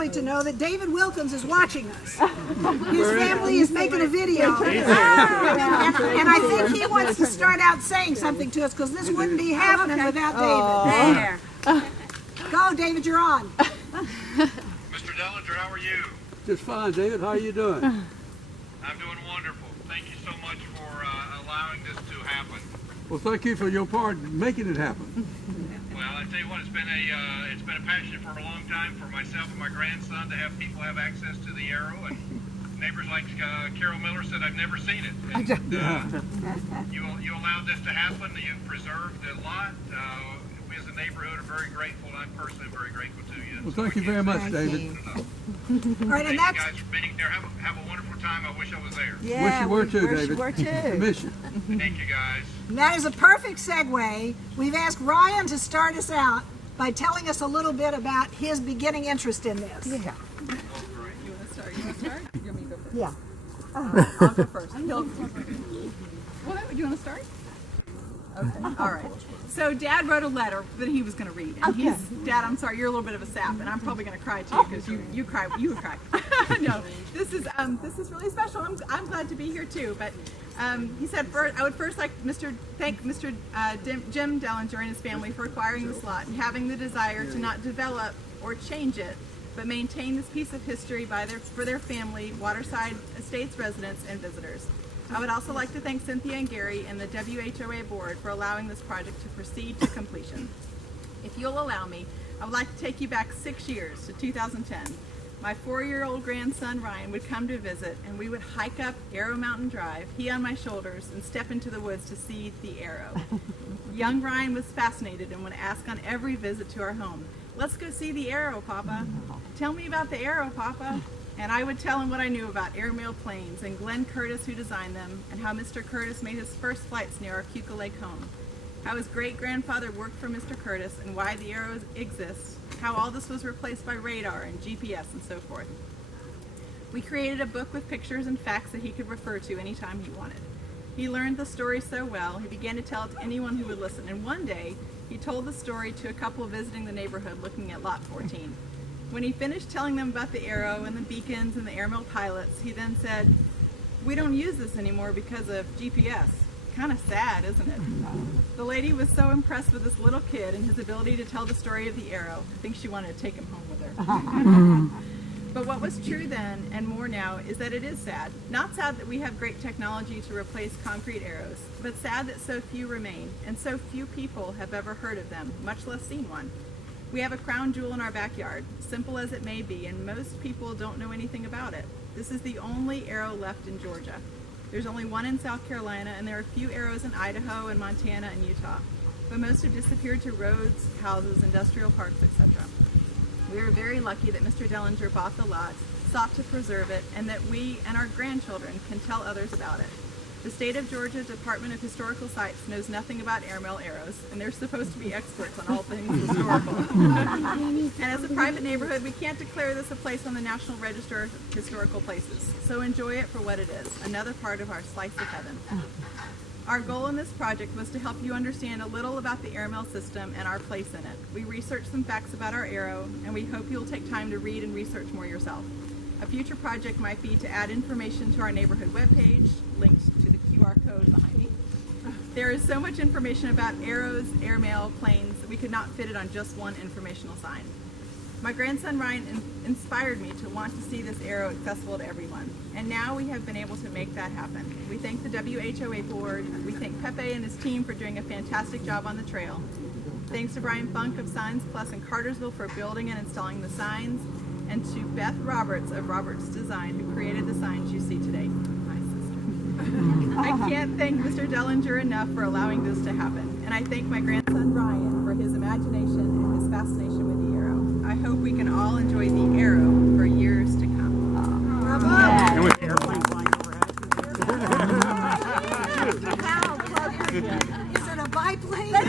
family to know that David Wilkins is watching us. His family is making a video. And I think he wants to start out saying something to us because this wouldn't be happening without David. There. Go, David, you're on. Mr. Dellinger, how are you? Just fine, David. How are you doing? I'm doing wonderful. Thank you so much for allowing this to happen. Well, thank you for your part in making it happen. Well, I tell you what, it's been a passion for a long time for myself and my grandson to have people have access to the Arrow, and neighbors like Carol Miller said, I've never seen it. And, you allowed this to happen. You preserved a lot. We as a neighborhood are very grateful, and I'm personally very grateful to you. Well, thank you very much, David. All right, and Thank that's... you guys for being there. Have a wonderful time. I wish I was there. Yeah, Wish you were too, wish David. you were too. Miss you. Thank you, guys. That is a perfect segue. We've asked Ryan to start us out by telling us a little bit about his beginning interest in this. Yeah. You want to start? You want to start? You want me to go first? Yeah. I'll go first. What? Do you want to start? Okay. All right. So Dad wrote a letter that he was going to read. And he's, Dad, I'm sorry, you're a little bit of a sap, and I'm probably going to cry too because you cry. You would cry. No, this is really special. I'm glad to be here too. But he said, I would first like thank Mr. Jim Dellinger and his family for acquiring this lot and having the desire to not develop or change it, but maintain this piece of history for their family, Waterside Estates residents, and visitors. I would also like to thank Cynthia and Gary and the WHOA board for allowing this project to proceed to completion. If you'll allow me, I would like to take you back 6 years to 2010. My 4-year-old grandson Ryan would come to visit, and we would hike up Arrow Mountain Drive, he on my shoulders, and step into the woods to see the Arrow. Young Ryan was fascinated and would ask on every visit to our home, "Let's go see the Arrow, Papa. Tell me about the Arrow, Papa." And I would tell him what I knew about airmail planes and Glenn Curtis, who designed them, and how Mr. Curtis made his first flights near our Keuka Lake home. How his great-grandfather worked for Mr. Curtis and why the Arrow exists. How all this was replaced by radar and GPS and so forth. We created a book with pictures and facts that he could refer to anytime he wanted. He learned the story so well, he began to tell it to anyone who would listen. And one day, he told the story to a couple visiting the neighborhood looking at Lot 14. When he finished telling them about the Arrow and the beacons and the airmail pilots, he then said, "We don't use this anymore because of GPS. Kind of sad, isn't it?" The lady was so impressed with this little kid and his ability to tell the story of the Arrow. I think she wanted to take him home with her. But what was true then and more now is that it is sad. Not sad that we have great technology to replace concrete arrows, but sad that so few remain and so few people have ever heard of them, much less seen one. We have a crown jewel in our backyard, simple as it may be, and most people don't know anything about it. This is the only Arrow left in Georgia. There's only one in South Carolina, and there are a few Arrows in Idaho and Montana and Utah. But most have disappeared to roads, houses, industrial parks, etc. We are very lucky that Mr. Dellinger bought the lot, sought to preserve it, and that we and our grandchildren can tell others about it. The state of Georgia Department of Historical Sites knows nothing about airmail arrows, and they're supposed to be experts on all things historical. And as a private neighborhood, we can't declare this a place on the National Register of Historical Places. So enjoy it for what it is, another part of our slice of heaven. Our goal in this project was to help you understand a little about the airmail system and our place in it. We researched some facts about our Arrow, and we hope you'll take time to read and research more yourself. A future project might be to add information to our neighborhood webpage, linked to the QR code behind me. There is so much information about arrows, airmail, planes, that we could not fit it on just one informational sign. My grandson Ryan inspired me to want to see this Arrow accessible to everyone, and now we have been able to make that happen. We thank the WHOA board, we thank Pepe and his team for doing a fantastic job on the trail. Thanks to Brian Funk of Signs Plus in Cartersville for building and installing the signs, and to Beth Roberts of Roberts Design, who created the signs you see today, my sister. I can't thank Mr. Dellinger enough for allowing this to happen, and I thank my grandson Ryan for his imagination and his fascination with the Arrow. I hope we can all enjoy the Arrow for years to come. Bravo! And with Is it a biplane? It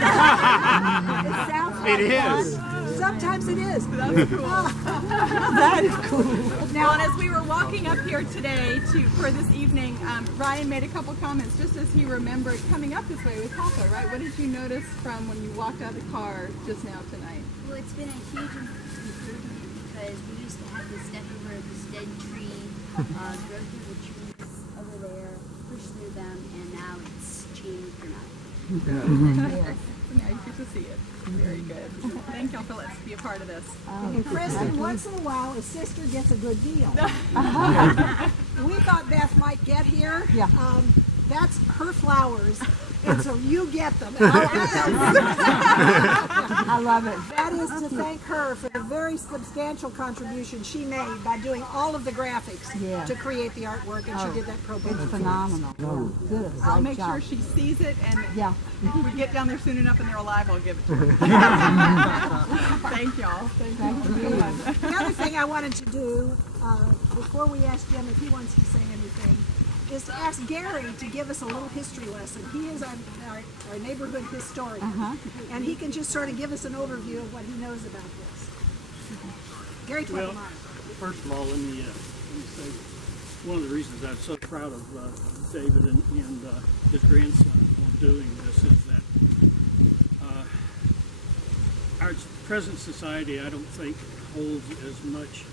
sounds like It is. fun. Sometimes it is. That's cool. That is cool. Now, and as we were walking up here today for this evening, Ryan made a couple comments just as he remembered coming up this way with Papa, right? What did you notice from when you walked out of the car just now tonight? Well, it's been a huge improvement because we used to have to step over this dead tree, go through the trees over there, push through them, and now it's chain for nothing. Now you get to see it. Very good. Thank y'all for letting us be a part of this. And Kristen, once in a while, a sister gets a good deal. We thought Beth might get here. Yeah. That's her flowers, and so you get them. I love it. That is to thank her for the very substantial contribution she made by doing all of the graphics Yeah. to create the artwork, and she did that pro bono. It's phenomenal. Good. I'll Great make job. sure she sees it, and Yeah. if we get down there soon enough and they're alive, I'll give it to her. Thank y'all. Thank you. The other thing I wanted to do, before we ask Jim if he wants to say anything, is to ask Gary to give us a little history lesson. He is our neighborhood historian, and he can just sort of give us an overview of what he knows about this. Gary Well, Twettemar. first of all, let me say one of the reasons I'm so proud of David and his grandson on doing this is that our present society, I don't think, holds as much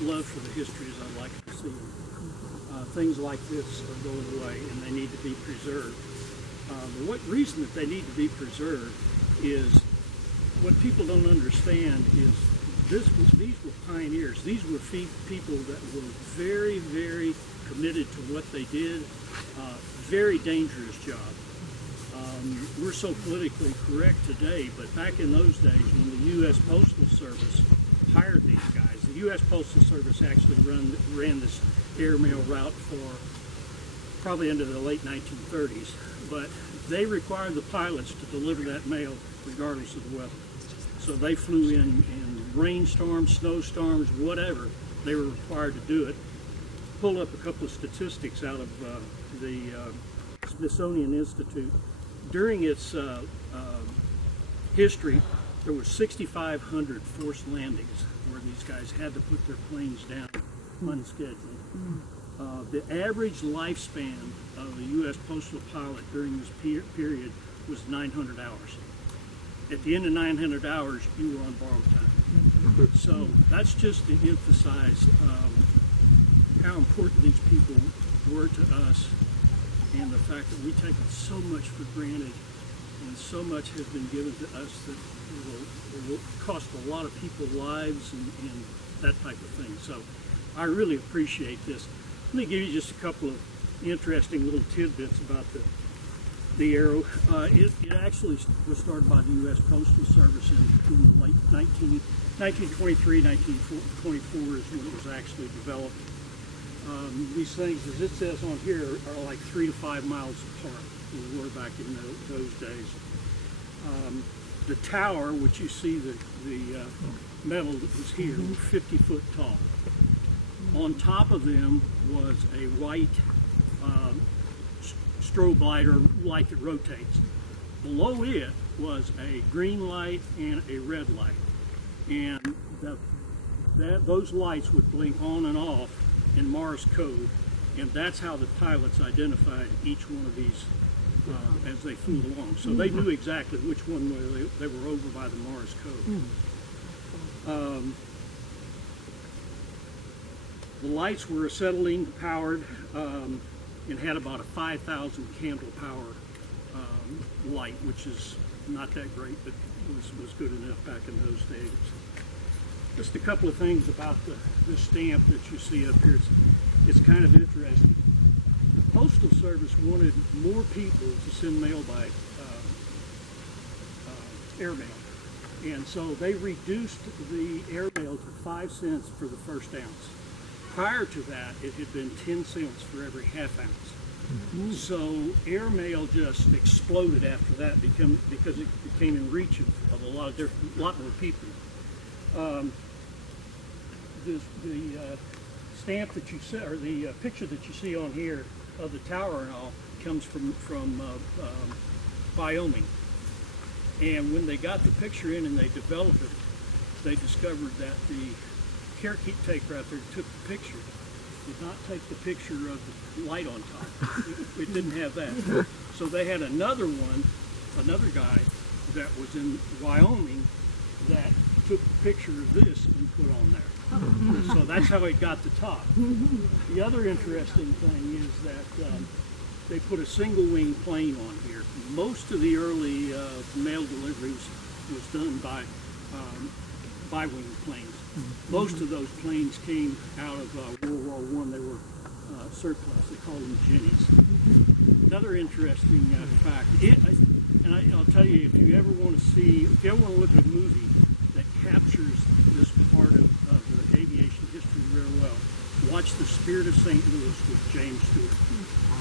love for the history as I'd like to see. Things like this are going away, and they need to be preserved. The reason that they need to be preserved is what people don't understand is these were pioneers. These were people that were very, very committed to what they did. Very dangerous job. We're so politically correct today, but back in those days when the U.S. Postal Service hired these guys, the U.S. Postal Service actually ran this airmail route for probably into the late 1930s, but they required the pilots to deliver that mail regardless of the weather. So they flew in rainstorms, snowstorms, whatever. They were required to do it. Pulled up a couple of statistics out of the Smithsonian Institute. During its history, there were 6,500 forced landings where these guys had to put their planes down unscheduled. The average lifespan of a U.S. postal pilot during this period was 900 hours. At the end of 900 hours, you were on borrowed time. So that's just to emphasize how important these people were to us, and the fact that we take it so much for granted, and so much has been given to us that it will cost a lot of people lives and that type of thing. So I really appreciate this. Let me give you just a couple of interesting little tidbits about the Arrow. It actually was started by the U.S. Postal Service in the late 1923, 1924 is when it was actually developed. These things, as it says on here, are like 3 to 5 miles apart. We were back in those days. The tower, which you see the metal that was here, were 50 foot tall. On top of them was a white strobe light, or light that rotates. Below it was a green light and a red light. And those lights would blink on and off in Morse code, and that's how the pilots identified each one of these as they flew along. So they knew exactly which one they were over by the Morse code. The lights were acetylene powered and had about a 5,000 candle power light, which is not that great, but was good enough back in those days. Just a couple of things about the stamp that you see up here. It's kind of interesting. The Postal Service wanted more people to send mail by airmail. And so they reduced the airmail to 5 cents for the first ounce. Prior to that, it had been 10 cents for every half ounce. So airmail just exploded after that because it became in reach of a lot more people. The stamp that you see, or the picture that you see on here of the tower and all, comes from Wyoming. And when they got the picture in and they developed it, they discovered that the caretaker out there who took the picture did not take the picture of the light on top. It didn't have that. So they had another guy that was in Wyoming that took a picture of this and put on there. So that's how it got the top. The other interesting thing is that they put a single wing plane on here. Most of the early mail deliveries was done by bi-wing planes. Most of those planes came out of World War I. They were surplus. They called them Jennies. Another interesting fact, I'll tell you, if you ever want to look at a movie that captures this part of the aviation history real well, watch The Spirit of St. Louis with James Stewart.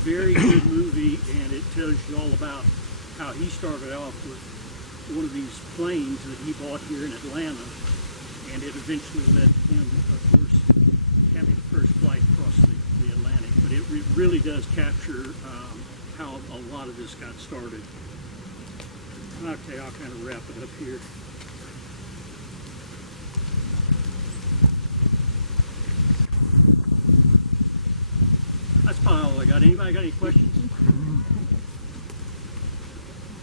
Very good movie, and it tells you all about how he started off with one of these planes that he bought here in Atlanta, and it eventually led him, of course, having the first flight across the Atlantic. But it really does capture how a lot of this got started. Okay, I'll kind of wrap it up here. That's probably all I got. Anybody got any questions?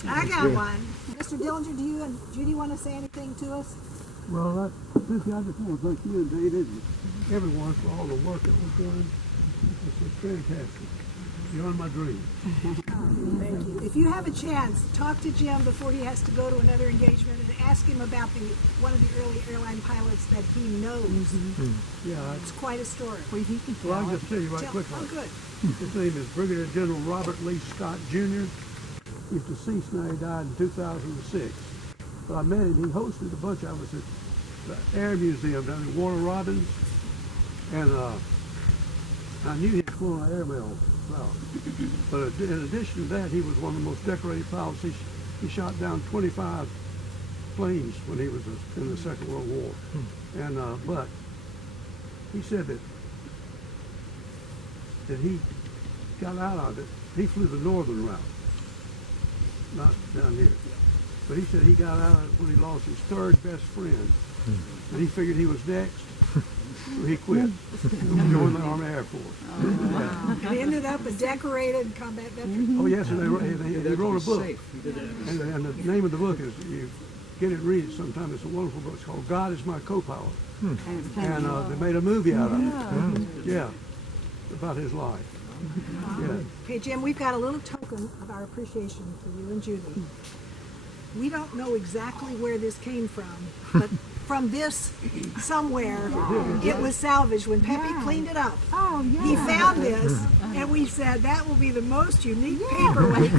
I got one. Mr. Dillinger, do you and Judy want to say anything to us? Well, Cynthia, I just want to thank you and David and everyone for all the work that was done. It's fantastic. Beyond my dreams. Thank you. If you have a chance, talk to Jim before he has to go to another engagement and ask him about one of the early airline pilots that he knows. Yeah, It's quite a story. well, I'll just tell you right quickly. Oh, good. His name is Brigadier General Robert Lee Scott Jr. He's deceased now. He died in 2006. But I met him. He hosted a bunch of us at the Air Museum down in Warner Robins. And I knew he was flown an airmail route. But in addition to that, he was one of the most decorated pilots. He shot down 25 planes when he was in the Second World War. And but he said that he got out of it. He flew the northern route, not down here. But he said he got out of it when he lost his third best friend. And he figured he was next, so he quit. Joined the Army Air Force. And he ended up a decorated combat veteran. Oh yes, and they wrote a book. And the name of the book is, you get it, read it sometime. It's a wonderful book. It's called God Is My Co-Pilot. And they made a movie out of it. Yeah, about his life. Yeah. Okay, Jim, we've got a little token of our appreciation for you and Judy. We don't know exactly where this came from, but from this somewhere, it was salvaged when Pepe cleaned it up. Oh, yeah. He found this, and we said that will be the most unique paperweight.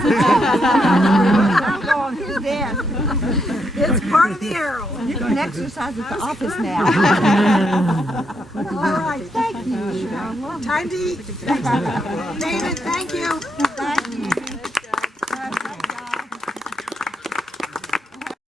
Oh, he's dead. It's part of the arrow. You can exercise at the office now. All right, Thank you. time to eat. David, thank you.